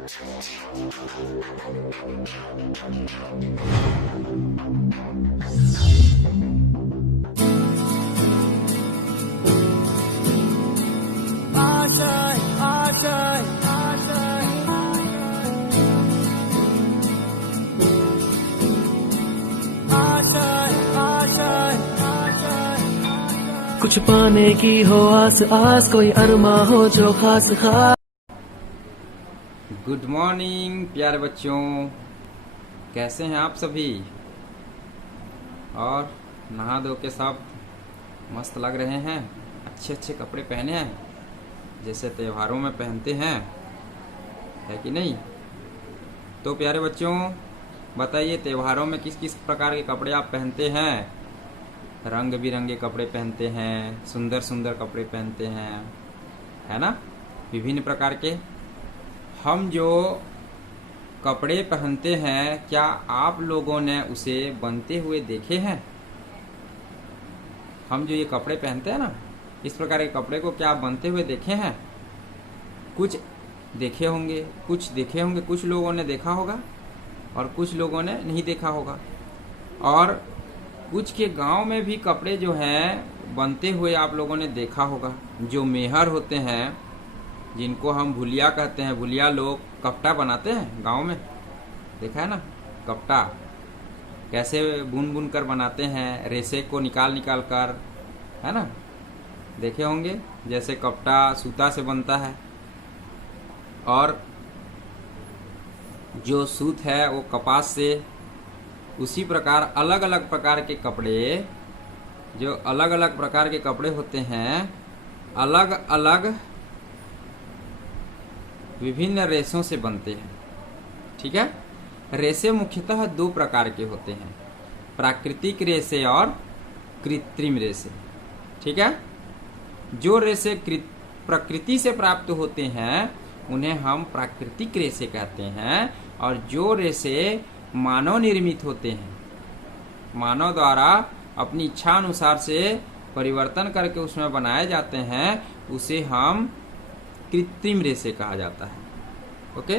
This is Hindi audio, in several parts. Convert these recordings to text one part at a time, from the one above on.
कुछ पाने की हो आस आस, कोई अरमा हो जो खास खास। गुड मॉर्निंग प्यारे बच्चों, कैसे हैं आप सभी? और नहा धो के सब मस्त लग रहे हैं, अच्छे अच्छे कपड़े पहने हैं जैसे त्योहारों में पहनते हैं, है कि नहीं? तो प्यारे बच्चों बताइए, त्योहारों में किस किस प्रकार के कपड़े आप पहनते हैं? रंग बिरंगे कपड़े पहनते हैं, सुंदर सुंदर कपड़े पहनते हैं, है ना? विभिन्न प्रकार के हम जो कपड़े पहनते हैं, क्या आप लोगों ने उसे बनते हुए देखे हैं? हम जो ये कपड़े पहनते हैं ना, इस प्रकार के कपड़े को क्या आप बनते हुए देखे हैं? कुछ देखे होंगे, कुछ लोगों ने देखा होगा और कुछ लोगों ने नहीं देखा होगा। और कुछ के गांव में भी कपड़े जो हैं बनते हुए आप लोगों ने देखा होगा। जो मेहर होते हैं, जिनको हम भुलिया कहते हैं, भुलिया लोग कपड़ा बनाते हैं गांव में, देखा है ना? कपड़ा कैसे बुन बुन कर बनाते हैं, रेशे को निकाल निकाल कर, है ना? देखे होंगे। जैसे कपड़ा सूता से बनता है और जो सूत है वो कपास से, उसी प्रकार अलग अलग प्रकार के कपड़े, जो अलग अलग प्रकार के कपड़े होते हैं, अलग अलग विभिन्न रेशों से बनते हैं। ठीक है? रेशे मुख्यतः दो प्रकार के होते हैं, प्राकृतिक रेशे और कृत्रिम रेशे। ठीक है? जो रेशे प्रकृति से प्राप्त होते हैं उन्हें हम प्राकृतिक रेशे कहते हैं, और जो रेशे मानव निर्मित होते हैं, मानव द्वारा अपनी इच्छा अनुसार से परिवर्तन करके उसमें बनाए जाते हैं, उसे हम कृत्रिम रेशे कहा जाता है। ओके?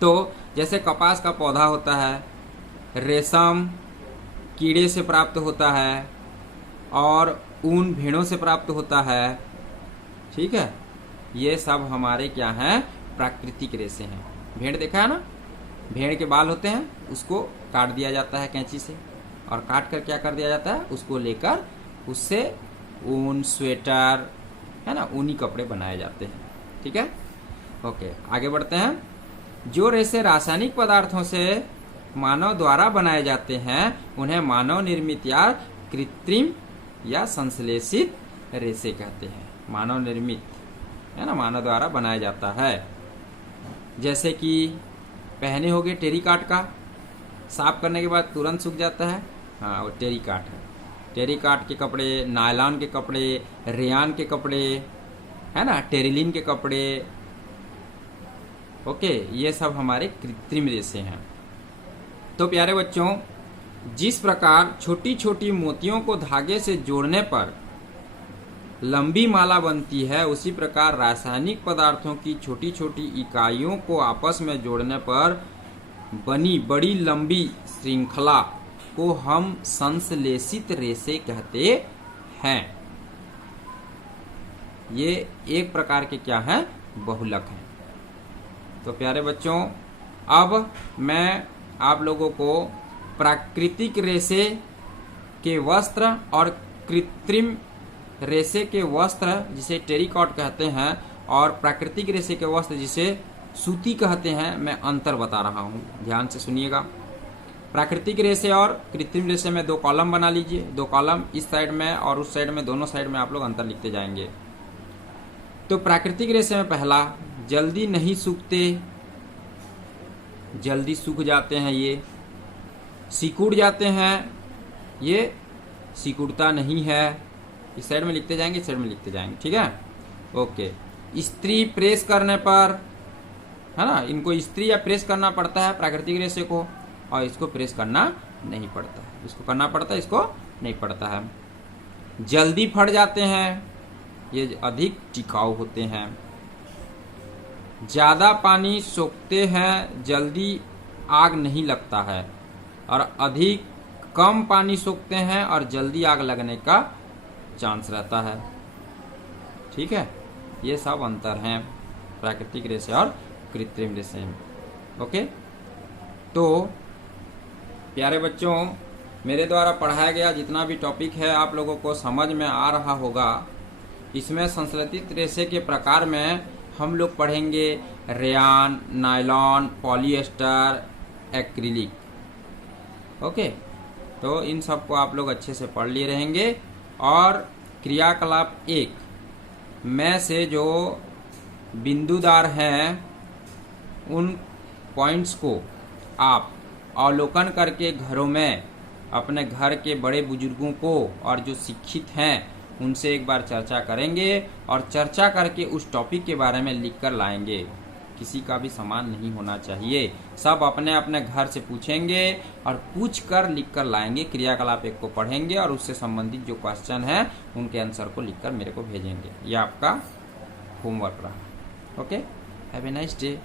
तो जैसे कपास का पौधा होता है, रेशम कीड़े से प्राप्त होता है और ऊन भेड़ों से प्राप्त होता है। ठीक है? ये सब हमारे क्या हैं? प्राकृतिक रेशे हैं। भेड़ देखा है ना? भेड़ के बाल होते हैं, उसको काट दिया जाता है कैंची से, और काट कर क्या कर दिया जाता है? उसको लेकर उससे ऊन, स्वेटर, है ना, ऊनी कपड़े बनाए जाते हैं। ठीक है? ओके, आगे बढ़ते हैं। जो रेशे रासायनिक पदार्थों से मानव द्वारा बनाए जाते हैं उन्हें मानव निर्मित या कृत्रिम या संश्लेषित रेशे कहते हैं। मानव निर्मित, है ना, मानव द्वारा बनाया जाता है। जैसे कि पहने होगे टेरिकॉट का, साफ करने के बाद तुरंत सूख जाता है, हाँ, वो टेरिकॉट है। टेरिकॉट के कपड़े, नायलॉन के कपड़े, रेयान के कपड़े, है ना, टेरिलिन के कपड़े। ओके, ये सब हमारे कृत्रिम रेशे हैं। तो प्यारे बच्चों, जिस प्रकार छोटी छोटी मोतियों को धागे से जोड़ने पर लंबी माला बनती है, उसी प्रकार रासायनिक पदार्थों की छोटी छोटी इकाइयों को आपस में जोड़ने पर बनी बड़ी लंबी श्रृंखला को हम संश्लेषित रेशे कहते हैं। ये एक प्रकार के क्या हैं? बहुलक हैं। तो प्यारे बच्चों, अब मैं आप लोगों को प्राकृतिक रेशे के वस्त्र और कृत्रिम रेशे के वस्त्र, जिसे टेरिकॉट कहते हैं, और प्राकृतिक रेशे के वस्त्र, जिसे सूती कहते हैं, मैं अंतर बता रहा हूँ। ध्यान से सुनिएगा। प्राकृतिक रेशे और कृत्रिम रेशे में दो कॉलम बना लीजिए। दो कॉलम इस साइड में और उस साइड में, दोनों साइड में आप लोग अंतर लिखते जाएंगे। तो प्राकृतिक रेशे में पहला, जल्दी नहीं सूखते, जल्दी सूख जाते हैं, ये सिकुड़ जाते हैं, ये सिकुड़ता नहीं है। इस साइड में लिखते जाएंगे, इस साइड में लिखते जाएंगे। ठीक है? ओके। इस्त्री प्रेस करने पर, है ना, इनको इस्त्री या प्रेस करना पड़ता है प्राकृतिक रेशे को, और इसको प्रेस करना नहीं पड़ता है। इसको करना पड़ता है, इसको नहीं पड़ता है। जल्दी फट जाते हैं, ये अधिक टिकाऊ होते हैं। ज्यादा पानी सोखते हैं जल्दी आग नहीं लगता है, और अधिक कम पानी सोखते हैं और जल्दी आग लगने का चांस रहता है। ठीक है, ये सब अंतर हैं प्राकृतिक रेसे और कृत्रिम रेसे में। ओके, तो प्यारे बच्चों, मेरे द्वारा पढ़ाया गया जितना भी टॉपिक है आप लोगों को समझ में आ रहा होगा। इसमें संश्लेषित रेशे के प्रकार में हम लोग पढ़ेंगे rayon, nylon, polyester, acrylic. Okay, तो इन सब को आप लोग अच्छे से पढ़ लिए रहेंगे। और क्रियाकलाप 1 में से जो बिंदुदार हैं उन पॉइंट्स को आप अवलोकन करके घरों में अपने घर के बड़े बुजुर्गों को और जो शिक्षित हैं उनसे एक बार चर्चा करेंगे, और चर्चा करके उस टॉपिक के बारे में लिख कर लाएंगे। किसी का भी समान नहीं होना चाहिए, सब अपने अपने घर से पूछेंगे और पूछ कर लिख कर लाएंगे। क्रियाकलाप 1 को पढ़ेंगे और उससे संबंधित जो क्वेश्चन है उनके आंसर को लिखकर मेरे को भेजेंगे। ये आपका होमवर्क रहा। Okay, have a nice day.